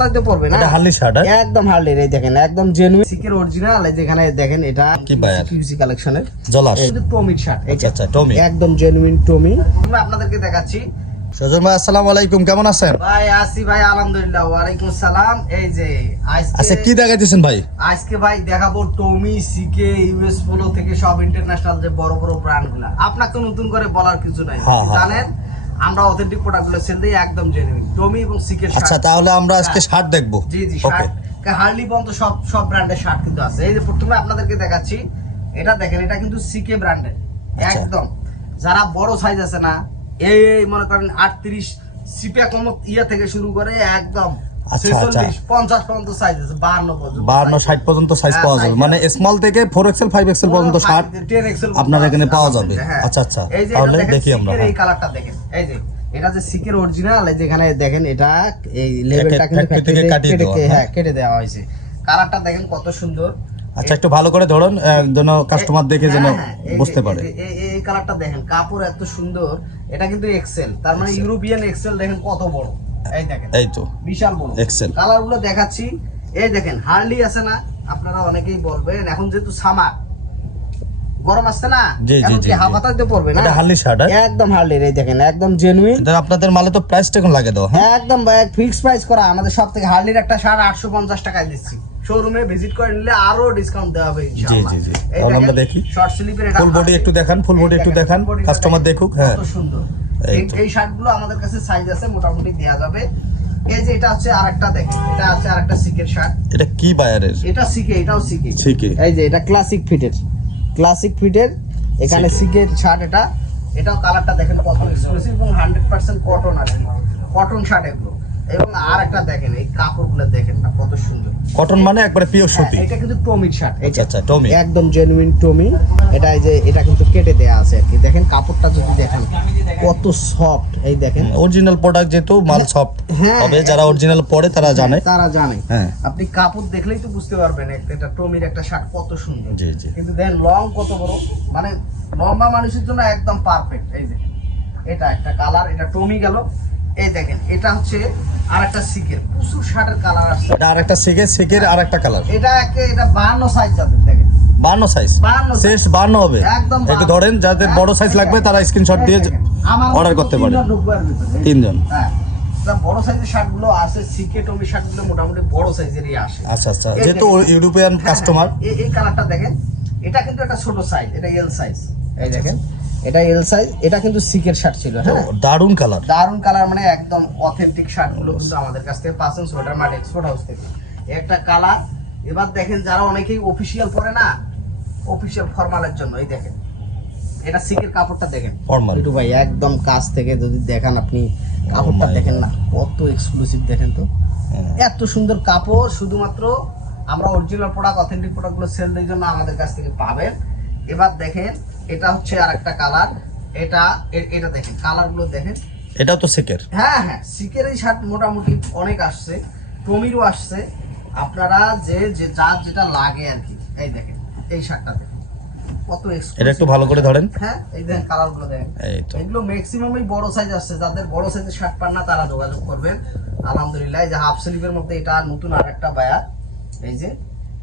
তাতে পড়বে না, এটা হার্লি শার্ট একদম হার্লি। এই দেখেন একদম জেনুইন সিকের অরিজিনাল। এই যেখানে দেখেন এটা কি বায়ার কিউসি কালেকশনের জলাস, এই টমির শার্ট। আচ্ছা আচ্ছা টমি, একদম জেনুইন টমি। আমরা আপনাদেরকে দেখাচ্ছি। সুজন ভাই আসসালামু আলাইকুম, কেমন আছেন ভাই? আসি ভাই, আলহামদুলিল্লাহ। ওয়ালাইকুম সালাম। এই যে আচ্ছা কি দেখাইতেছেন ভাই? আজকে ভাই দেখাবো টমি, সিকে, ইউএস পোলো থেকে সব ইন্টারন্যাশনাল যে বড় বড় ব্র্যান্ডগুলো। আপনাকে নতুন করে বলার কিছু নাই, জানেন আমরা অথেন্টিক প্রোডাক্টগুলো সেল দিই, একদম জেনুইন টমি এবং সিকের শার্ট। আচ্ছা তাহলে আমরা আজকে শার্ট দেখবো। জি জি, শার্ট হার্লি পর্যন্ত সব ব্র্যান্ডের শার্ট কিন্তু আছে। এই যে প্রথমে আপনাদেরকে দেখাচ্ছি, এটা দেখেন, এটা কিন্তু সিকে ব্র্যান্ডের একদম। যারা বড় সাইজ আছে না, এই মনে করেন 38 সিপে কম ইয়া থেকে শুরু করে একদম 46 50 পর্যন্ত সাইজ আছে, 52 পর্যন্ত, 52 60 পর্যন্ত সাইজ পাওয়া যাবে। মানে স্মল থেকে 4XL 5XL পর্যন্ত শার্ট 10XL আপনার এখানে পাওয়া যাবে। আচ্ছা আচ্ছা, তাহলে দেখি আমরা। এই কালারটা দেখেন, এই যে এটা যে সিকের অরিজিনাল। এই যেখানে দেখেন এটা এই লেভেলটা কিন্তু কেটে দেওয়া হয়েছে। কালারটা দেখেন কত সুন্দর। আচ্ছা একটু ভালো করে ধরুন যেন কাস্টমার দেখে যেন বুঝতে পারে। এই কালারটা দেখেন, কাপড় এত সুন্দর। এটা কিন্তু এক্সেল, তার মানে ইউরোপিয়ান এক্সেল। দেখেন কত বড়, এই দেখেন, এই তো বিশাল বড় এক্সেল। কালারগুলো দেখাচ্ছি। এই দেখেন হার্লি আছে না, আপনারা অনেকেই বলবেন এখন যেহেতু সামার গরম আসছে না, এখন কি হাওয়া বাতাস দিয়ে পড়বে না, এটা হার্লি শার্ট একদম হার্লি। এই দেখেন একদম জেনুইন। এটা আপনাদের মালে তো প্রাইসটা এখন লাগে দাও, একদম ফিক্স প্রাইস করা। আমাদের সব থেকে হার্লির একটা শার্ট 850 টাকায় দিচ্ছি। শোরুমে ভিজিট করে নিলে আরো ডিসকাউন্ট দেওয়া হবে ইনশাআল্লাহ। জি জি জি, আমরা দেখি শর্ট স্লিপের এটা ফুল বডি একটু দেখান, ফুল বডি একটু দেখান, কাস্টমার দেখুক। হ্যাঁ কত সুন্দর। এই শার্টগুলো আমাদের কাছে সাইজ আছে, মোটামুটি দেয়া যাবে। এই যে এটা হচ্ছে আরেকটা দেখেন, এটা আছে আরেকটা সিকের শার্ট। এটা কি বায়ারের? এটা সিকে, এটাও সিকে। সিকে, এই যে এটা ক্লাসিক ফিটের এখানে সিকের শার্ট। এটাও কালারটা দেখেন কত এক্সক্লুসিভ এবং 100% কটন আছে, কটন শার্ট এগুলো। এবং আর একটা দেখেন, এই কাপড়গুলো দেখেন না কত সুন্দর। কটন মানে একবারে পিওর সুতি। এটা কিন্তু টমির শার্ট। আচ্ছা আচ্ছা টমি, একদম জেনুইন টমি। এটা এই যে এটা কিন্তু কেটে দেয়া আছে আর কি। দেখেন কাপড়টা যদি দেখেন কত সফট। এই দেখেন অরিজিনাল প্রোডাক্ট যেহেতু মাল সফট হবে, যারা অরিজিনাল পরে তারা জানে। হ্যাঁ, আপনি কাপড় দেখলেই তো বুঝতে পারবেন এটা টমির একটা শার্ট কত সুন্দর। জি জি, কিন্তু দেখেন লং কত বড়, মানে লম্বা মানুষের জন্য একদম পারফেক্ট। এই দেখেন এটা একটা কালার, এটা টমি গেল। এই দেখেন এটা হচ্ছে আরেকটা সিকের, প্রচুর শার্টের কালার আছে। এটা আরেকটা সিকের আরেকটা কালার। এটা 52 সাইজ যাবে, দেখেন 52 সাইজ, শেষ 52 হবে। একটু ধরেন, যাদের বড় সাইজ লাগবে তারা স্ক্রিনশট দিয়ে অর্ডার করতে পারে। 3 জন। হ্যাঁ, বড় সাইজের শার্টগুলো আছে, সিকে টমি শার্টগুলো মোটামুটি বড় সাইজেরই আসে। আচ্ছা আচ্ছা, যেহেতু ইউরোপিয়ান কাস্টমার। এই কালারটা দেখেন, এটা কিন্তু একটা ছোট সাইজ, এটা এল সাইজ। এই দেখেন এটা এল সাইজ, এটা কিন্তু সিকের শার্ট ছিল। হ্যাঁ, দারুন কালার, মানে একদম অথেন্টিক শার্টগুলো কিন্তু আমাদের কাছ থেকে পাচ্ছেন সোয়েটার মার্ট এক্সপোর্ট হাউস থেকে। একটা কালার। এবার দেখেন যারা অনেকেই অফিশিয়াল পরে না, অফিশিয়াল ফর্মালের জন্য, এই দেখেন এটা সিকের কাপড়টা দেখেন একটু ভাই, একদম কাছ থেকে যদি দেখান আপনি কাপড়টা দেখেন না কত এক্সক্লুসিভ। দেখেন তো এত সুন্দর কাপড়। শুধুমাত্র আমরা অরিজিনাল প্রোডাক্ট, অথেন্টিক প্রোডাক্টগুলো সেল দেওয়ার জন্য আমাদের কাছ থেকে পাবেন। এবার দেখেন এটা হচ্ছে আরেকটা কালার। এটা দেখেন কালারগুলো দেখেন, এটা তো সিকের। হ্যাঁ হ্যাঁ, সিকের এই শার্ট মোটামুটি অনেক আসছে, টমিরও আসছে। আপনারা যে যার যেটা লাগে আর কি। এই দেখেন এই শার্টটা দেখেন কত এক্সক্লুসিভ। এটা একটু ভালো করে ধরেন। হ্যাঁ, এই দেখেন কালারগুলো দেখেন। এগুলো ম্যাক্সিমামই বড় সাইজ আসছে। যাদের বড় সাইজের শার্ট পান না তারা যোগাযোগ করবেন। আলহামদুলিল্লাহ, এই যে হাফ স্লিভের মধ্যে এটা নতুন আরেকটা বায়ার। এই যে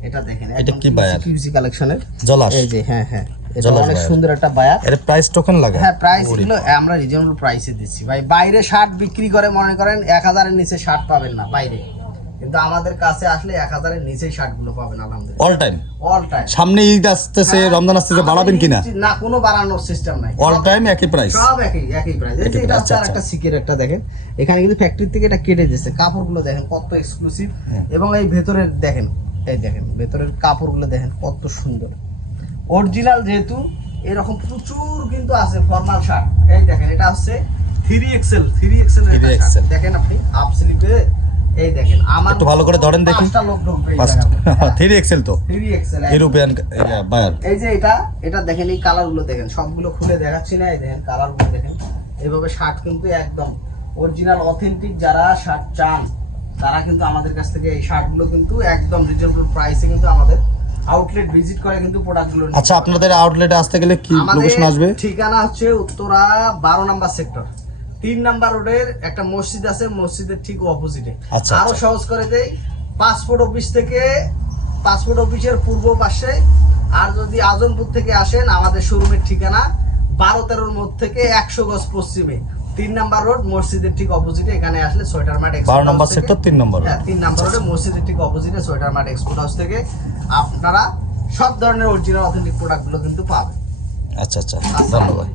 এটা দেখেন, এটা কি বায়ার? কিউসি কালেকশনের জলাস। এই যে হ্যাঁ হ্যাঁ, এটা অনেক সুন্দর একটা বায়ার। এর প্রাইস টোকেন লাগে? হ্যাঁ, প্রাইস গুলো আমরা রিজনেবল প্রাইসে দিচ্ছি ভাই। বাইরে শার্ট বিক্রি করে মনে করেন 1000 এর নিচে শার্ট পাবেন না বাইরে, কিন্তু আমাদের কাছে আসলে 1000 এর নিচেই শার্ট গুলো পাবেন আলহামদুলিল্লাহ। অল টাইম সামনে ঈদ আসতেছে, রমজান আসতেছে, বাড়াবেন কিনা? না, কোনো বাড়ানোর সিস্টেম নাই, অল টাইম একই প্রাইস, সব একই প্রাইস। এটা হচ্ছে আরেকটা সিকের একটা দেখেন, এখানে কিন্তু ফ্যাক্টরি থেকে এটা কেটে দিয়েছে। কাপড়গুলো দেখেন কত এক্সক্লুসিভ। এবং এই ভেতরের দেখেন, এই দেখেন ভেতরের কাপড়গুলো দেখেন কত সুন্দর। অরিজিনাল যেহেতু এরকম প্রচুর কিন্তু আছে ফর্মাল শার্ট। এই দেখেন এটা হচ্ছে 3XL দেখেন আপনি হাফ স্লিভে। এই দেখেন আমার একটু ভালো করে ধরেন দেখি, 5টা লোক ঢুকবে। 3XL তো 3XL ইউরোপিয়ান বায়ার। এই যে এটা দেখেন, এই কালারগুলো দেখেন, সবগুলো খুলে দেখাচ্ছি না। এই দেখেন কালারগুলো দেখেন। এইভাবে শার্ট কিন্তু একদম অরিজিনাল অথেন্টিক যারা শার্ট চান তারা কিন্তু আমাদের কাছ থেকে এই শার্টগুলো কিন্তু একদম রিজনেবল প্রাইসে কিন্তু আমাদের আউটলেট ভিজিট করে কিন্তু প্রোডাক্টগুলো। আচ্ছা, আপনাদের আউটলেটে আসতে গেলে কি লোকেশন আসবে? ঠিকানা হচ্ছে উত্তরা 12 নম্বর সেক্টর, 3 নাম্বার রোডের একটা মসজিদ আছে, মসজিদের ঠিক অপোজিটে। আচ্ছা, আরো আচ্ছা। সহজ করে দেই, পাসপোর্ট অফিস থেকে, পাসপোর্ট অফিসের পূর্ব পাশে, আর যদি আজমপুর থেকে আসেন আমাদের শোরুমের ঠিকানা 12-13 মোড় থেকে 100 গজ পশ্চিমে 3 নাম্বার রোড, মসজিদের ঠিক অপোজিটে। এখানে আসলে সোয়েটার মার্ট 12 নম্বর সেক্টর 3 নম্বর। হ্যাঁ 3 নাম্বার রোডে মসজিদের ঠিক অপোজিটে সোয়েটার মার্ট এক্সপোর্ট হাউস থেকে আপনারা সব ধরনের অরিজিনাল অথেন্টিক প্রোডাক্টগুলো কিন্তু পাবেন। আচ্ছা আচ্ছা, ধন্যবাদ।